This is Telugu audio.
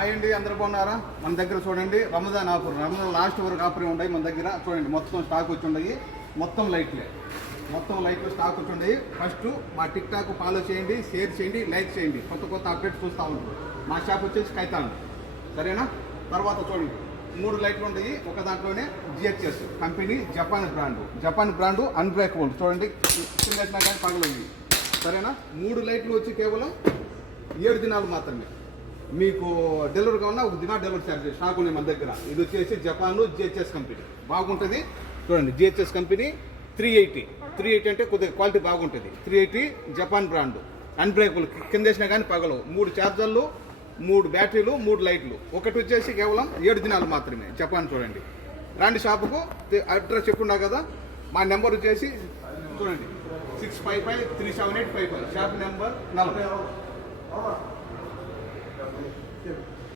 హాయ్ అండి, అందరూ బాగున్నారా? మన దగ్గర చూడండి రంజాన్ లాస్ట్ వరకు ఆఫర్ ఉంటాయి మన దగ్గర. చూడండి మొత్తం స్టాక్ వచ్చి ఉండయి, మొత్తం లైట్లు స్టాక్ వచ్చి ఉండయి. ఫస్ట్ మా టిక్ టాక్ ఫాలో చేయండి, షేర్ చేయండి, లైక్ చేయండి, కొత్త అప్డేట్స్ చూస్తూ ఉంటారు. మా షాప్ వచ్చేసి కైతాన్, సరేనా? తర్వాత చూడండి 3 లైట్లు ఉంటాయి. ఒక దాంట్లోనే GHS company Japan brand unbreakable. చూడండి కింద కానీ పగలవి, సరేనా? 3 లైట్లు వచ్చి కేవలం 7 దినాలు మాత్రమే. మీకు డెలివరీ కావాలన్నా 1 దిన డెలివరీ ఛార్జ్ స్టాక్ ఉన్నాయి మన దగ్గర. ఇది వచ్చేసి జపాన్ జిహెచ్ఎస్ కంపెనీ, బాగుంటుంది. చూడండి జిహెచ్ఎస్ కంపెనీ 380 అంటే కొద్దిగా క్వాలిటీ బాగుంటుంది. 380 జపాన్ బ్రాండ్ అన్బ్రేకబుల్, కింద వేసినా కానీ పగలవు. 3 ఛార్జర్లు, 3 బ్యాటరీలు, 3 లైట్లు. ఒకటి వచ్చేసి కేవలం 7 దినాలు మాత్రమే. జపాన్ చూడండి. రాండి షాపుకు. అడ్రస్ చెప్పున్నా కదా. మా నెంబర్ వచ్చేసి చూడండి 655-37855. Shop number 40.